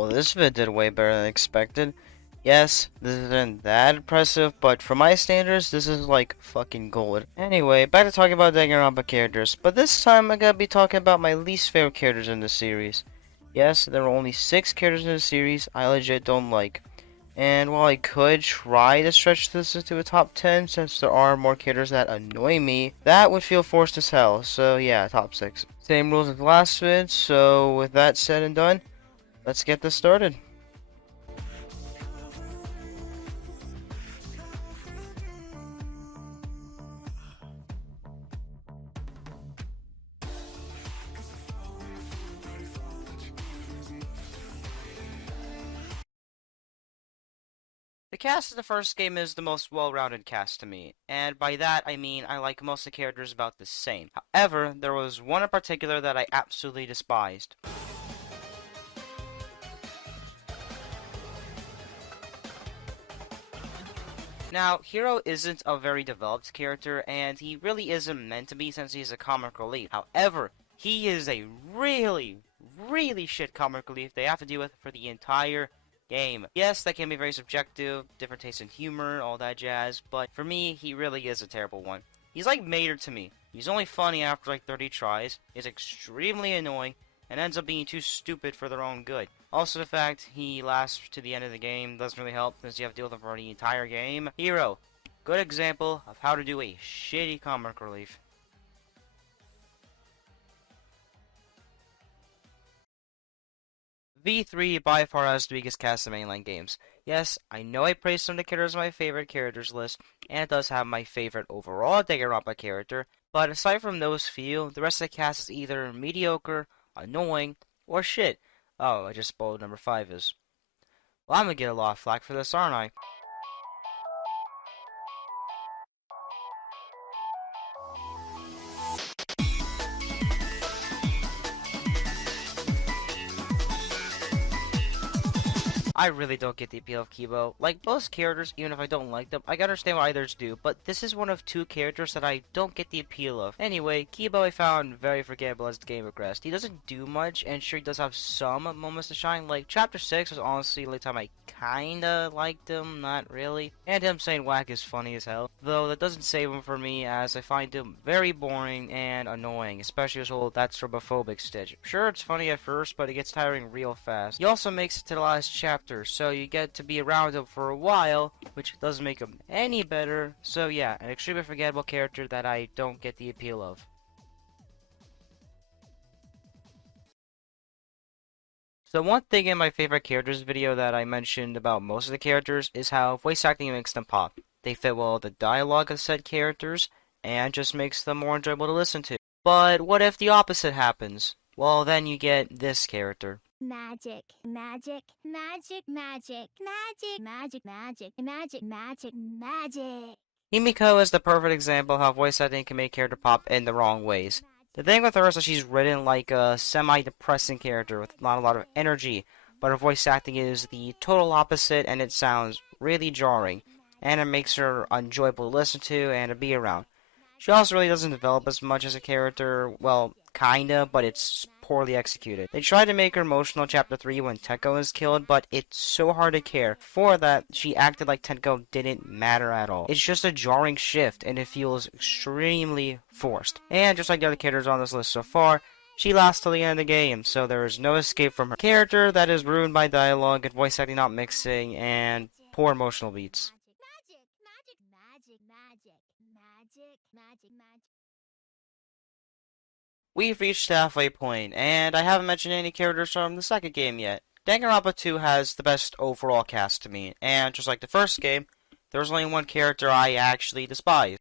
Well, this vid did way better than expected. Yes, this isn't that impressive, but for my standards, this is like fucking gold. Anyway, back to talking about Danganronpa characters, but this time I'm gonna be talking about my least favorite characters in the series. Yes, there are only 6 characters in the series I legit don't like. And while I could try to stretch this into a top 10, since there are more characters that annoy me, that would feel forced as hell. So yeah, top 6. Same rules as the last vid, so with that said and done, let's get this started. The cast of the first game is the most well-rounded cast to me, and by that I mean I like most of the characters about the same. However, there was one in particular that I absolutely despised. Now, Hiro isn't a very developed character, and he really isn't meant to be since he's a comic relief. However, he is a really shit comic relief they have to deal with for the entire game. Yes, that can be very subjective, different tastes in humor, all that jazz, but for me, he really is a terrible one. He's like Mater to me. He's only funny after like 30 tries, is extremely annoying, and ends up being too stupid for their own good. Also, the fact he lasts to the end of the game doesn't really help since you have to deal with him for the entire game. Hiro, good example of how to do a shitty comic relief. V3 by far has the weakest cast of mainline games. Yes, I know I praised some of the characters on my favorite characters list, and it does have my favorite overall Danganronpa character, but aside from those few, the rest of the cast is either mediocre, annoying, or shit. Oh, I just spoiled number 5 is. Well, I'm gonna get a lot of flack for this, aren't I? I really don't get the appeal of Kibo. Like most characters, even if I don't like them, I can understand why others do, but this is one of 2 characters that I don't get the appeal of. Anyway, Kibo I found very forgettable as the game progressed. He doesn't do much, and sure he does have some moments to shine. Like, Chapter 6 was honestly the only time I kinda liked him, not really. And him saying whack is funny as hell. Though that doesn't save him for me, as I find him very boring and annoying, especially his whole that's robophobic stitch. Sure, it's funny at first, but it gets tiring real fast. He also makes it to the last chapter, so you get to be around him for a while, which doesn't make him any better. So yeah, an extremely forgettable character that I don't get the appeal of. So one thing in my favorite characters video that I mentioned about most of the characters is how voice acting makes them pop. They fit well with the dialogue of said characters, and just makes them more enjoyable to listen to. But what if the opposite happens? Well, then you get this character. Magic, magic, magic, magic, magic, magic, magic, magic, magic, magic. Himiko is the perfect example of how voice acting can make a character pop in the wrong ways. The thing with her is that she's written like a semi-depressing character with not a lot of energy, but her voice acting is the total opposite and it sounds really jarring, and it makes her enjoyable to listen to and to be around. She also really doesn't develop as much as a character, well, kinda, but it's poorly executed. They tried to make her emotional in Chapter 3 when Tenko is killed, but it's so hard to care. For that, she acted like Tenko didn't matter at all. It's just a jarring shift, and it feels extremely forced. And just like the other characters on this list so far, she lasts till the end of the game, so there is no escape from her. Character that is ruined by dialogue and voice acting not mixing, and poor emotional beats. We've reached the halfway point, and I haven't mentioned any characters from the second game yet. Danganronpa 2 has the best overall cast to me, and just like the first game, there's only one character I actually despise.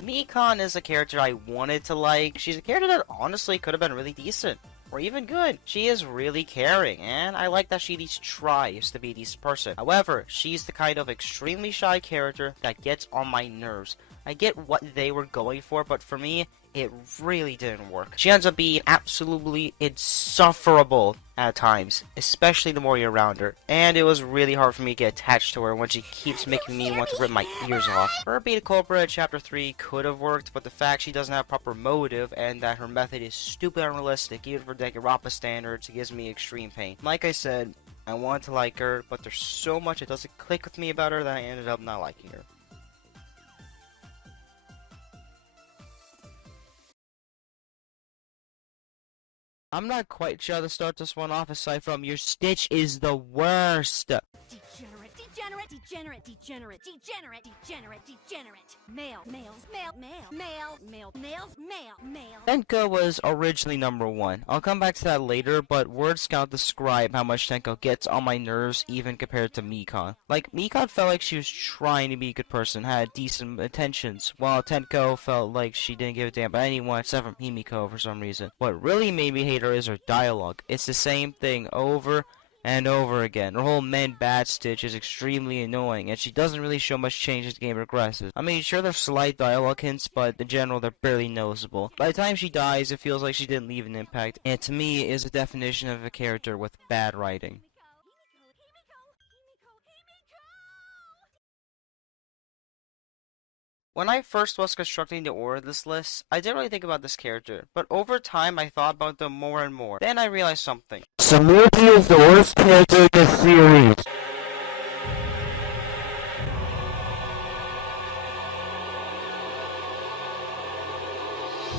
Mikan is a character I wanted to like. She's a character that honestly could have been really decent, or even good. She is really caring, and I like that she at least tries to be a decent person. However, she's the kind of extremely shy character that gets on my nerves. I get what they were going for, but for me, it really didn't work. She ends up being absolutely insufferable at times, especially the more you're around her, and it was really hard for me to get attached to her when she keeps making me want to rip my ears off. Her being a culprit in Chapter 3 could have worked, but the fact she doesn't have proper motive and that her method is stupid unrealistic, even for Danganronpa standards, gives me extreme pain. Like I said, I want to like her, but there's so much that doesn't click with me about her that I ended up not liking her. I'm not quite sure how to start this one off aside from your Stitch is the worst. Degenerate, degenerate, degenerate, degenerate, degenerate, degenerate, degenerate. Male, males, male, male, males, male. Tenko was originally number 1. I'll come back to that later, but words can't describe how much Tenko gets on my nerves even compared to Mikon. Like, Mikon felt like she was trying to be a good person, had decent intentions, while Tenko felt like she didn't give a damn about anyone except for Himiko for some reason. What really made me hate her is her dialogue. It's the same thing over and over again. Her whole men bad Stitch is extremely annoying, and she doesn't really show much change as the game progresses. I mean, sure there's slight dialogue hints, but in general they're barely noticeable. By the time she dies, it feels like she didn't leave an impact, and to me is a definition of a character with bad writing. When I first was constructing the order of this list, I didn't really think about this character, but over time I thought about them more and more. Then I realized something. Samuki is the worst character in the series.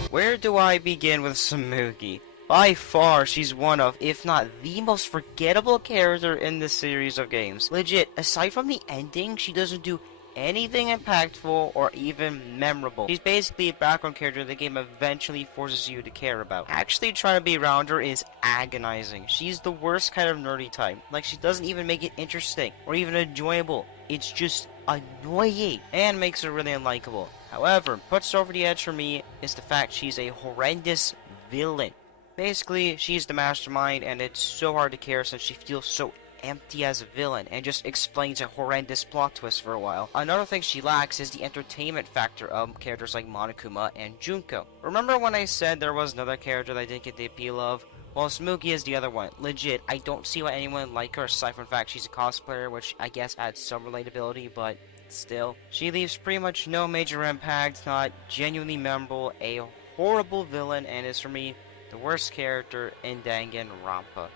Where do I begin with Samuki? By far, she's one of, if not the most forgettable character in this series of games. Legit, aside from the ending, she doesn't do anything impactful or even memorable. She's basically a background character the game eventually forces you to care about. Actually trying to be around her is agonizing. She's the worst kind of nerdy type. Like, she doesn't even make it interesting or even enjoyable. It's just annoying and makes her really unlikable. However, what puts her over the edge for me is the fact she's a horrendous villain. Basically, she's the mastermind, and it's so hard to care since she feels so empty as a villain and just explains a horrendous plot twist for a while. Another thing she lacks is the entertainment factor of characters like Monokuma and Junko. Remember when I said there was another character that I didn't get the appeal of? Well, Samuki is the other one. Legit, I don't see why anyone like her aside from the fact she's a cosplayer, which I guess adds some relatability, but still. She leaves pretty much no major impact, not genuinely memorable, a horrible villain, and is for me the worst character in Danganronpa.